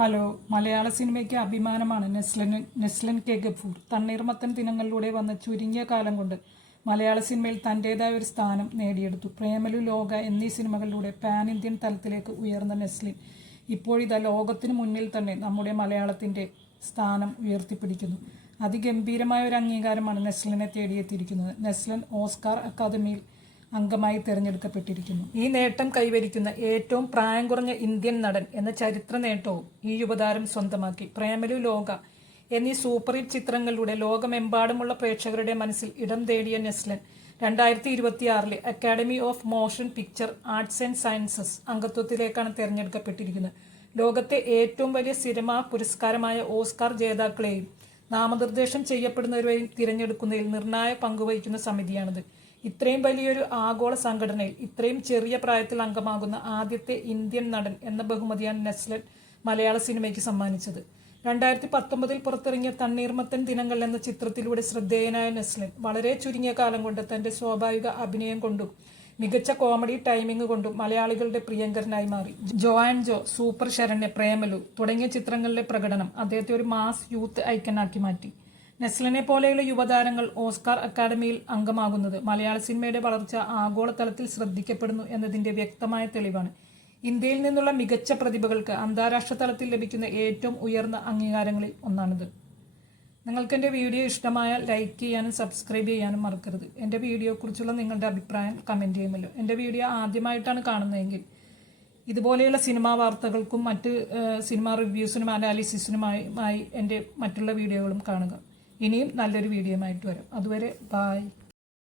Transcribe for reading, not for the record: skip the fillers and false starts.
Hello, മലയാള സിനിമയ്ക്ക് അഭിമാനമാണ് Naslen K Gafoor. തണ്ണീർമത്തൻ ദിനങ്ങളിലൂടെ വന്ന ചുരുങ്ങിയ കാലം കൊണ്ട് മലയാള സിനിമയിൽ തൻ്റേതായ ഒരു സ്ഥാനം നേടിയെടുത്തു. പ്രേമലു, ലോക എന്നീ സിനിമകളിലൂടെ പാൻ ഇന്ത്യൻ തലത്തിലേക്ക് ഉയർന്ന നെസ്ലിൻ ഇപ്പോഴിതാ ലോകത്തിനു മുന്നിൽ തന്നെ നമ്മുടെ മലയാളത്തിൻ്റെ സ്ഥാനം ഉയർത്തിപ്പിടിക്കുന്നു. അതിഗംഭീരമായ ഒരു അംഗീകാരമാണ് നെസ്ലിനെ തേടിയെത്തിയിരിക്കുന്നത്. നെസ്ലൻ ഓസ്കാർ അക്കാദമിയിൽ അംഗമായി തിരഞ്ഞെടുക്കപ്പെട്ടിരിക്കുന്നു. ഈ നേട്ടം കൈവരിക്കുന്ന ഏറ്റവും പ്രായം കുറഞ്ഞ ഇന്ത്യൻ നടൻ എന്ന ചരിത്ര നേട്ടവും ഈ യുവതാരം സ്വന്തമാക്കി. പ്രേമലു, ലോക എന്നീ സൂപ്പർ ഹിറ്റ് ചിത്രങ്ങളിലൂടെ ലോകമെമ്പാടുമുള്ള പ്രേക്ഷകരുടെ മനസ്സിൽ ഇടം തേടിയ Naslen 2026 academy of motion picture arts and sciences അംഗത്വത്തിലേക്കാണ് തിരഞ്ഞെടുക്കപ്പെട്ടിരിക്കുന്നത്. ലോകത്തെ ഏറ്റവും വലിയ സിനിമാ പുരസ്കാരമായ ഓസ്കാർ ജേതാക്കളെയും നാമനിർദ്ദേശം ചെയ്യപ്പെടുന്നവരെയും തിരഞ്ഞെടുക്കുന്നതിൽ നിർണായക പങ്കുവഹിക്കുന്ന സമിതിയാണിത്. ഇത്രയും വലിയൊരു ആഗോള സംഘടനയിൽ ഇത്രയും ചെറിയ പ്രായത്തിൽ അംഗമാകുന്ന ആദ്യത്തെ ഇന്ത്യൻ നടൻ എന്ന ബഹുമതിയാണ് നെസ്ലൻ മലയാള സിനിമയ്ക്ക് സമ്മാനിച്ചത്. 2019 പുറത്തിറങ്ങിയ തണ്ണീർമത്തൻ ദിനങ്ങൾ എന്ന ചിത്രത്തിലൂടെ ശ്രദ്ധേയനായ നെസ്ലൻ വളരെ ചുരുങ്ങിയ കാലം കൊണ്ട് തന്റെ സ്വാഭാവിക അഭിനയം കൊണ്ടും മികച്ച കോമഡി ടൈമിംഗ് കൊണ്ടും മലയാളികളുടെ പ്രിയങ്കരനായി മാറി. ജോ ആൻഡ് ജോ, സൂപ്പർ ശരണ്യ, പ്രേമലു തുടങ്ങിയ ചിത്രങ്ങളിലെ പ്രകടനം അദ്ദേഹത്തെ ഒരു മാസ് യൂത്ത് ഐക്കണാക്കി മാറ്റി. നെസ്ലിനെ പോലെയുള്ള യുവതാരങ്ങൾ ഓസ്കാർ അക്കാദമിയിൽ അംഗമാകുന്നത് മലയാള സിനിമയുടെ വളർച്ച ആഗോളതലത്തിൽ ശ്രദ്ധിക്കപ്പെടുന്നു എന്നതിൻ്റെ വ്യക്തമായ തെളിവാണ്. ഇന്ത്യയിൽ നിന്നുള്ള മികച്ച പ്രതിഭകൾക്ക് അന്താരാഷ്ട്ര തലത്തിൽ ലഭിക്കുന്ന ഏറ്റവും ഉയർന്ന അംഗീകാരങ്ങളിൽ ഒന്നാണിത്. നിങ്ങൾക്ക് എൻ്റെ വീഡിയോ ഇഷ്ടമായാൽ ലൈക്ക് ചെയ്യാനും സബ്സ്ക്രൈബ് ചെയ്യാനും മറക്കരുത്. എൻ്റെ വീഡിയോയെക്കുറിച്ചുള്ള നിങ്ങളുടെ അഭിപ്രായം കമൻറ്റ് ചെയ്യുമല്ലോ. എൻ്റെ വീഡിയോ ആദ്യമായിട്ടാണ് കാണുന്നതെങ്കിൽ ഇതുപോലെയുള്ള സിനിമാ വാർത്തകൾക്കും മറ്റ് സിനിമാ റിവ്യൂസിനും അനാലിസിസിനുമായി എൻ്റെ മറ്റുള്ള വീഡിയോകളും കാണുക. ഇനിയും നല്ലൊരു വീഡിയോയുമായിട്ട് വരാം. അതുവരെ ബായ്.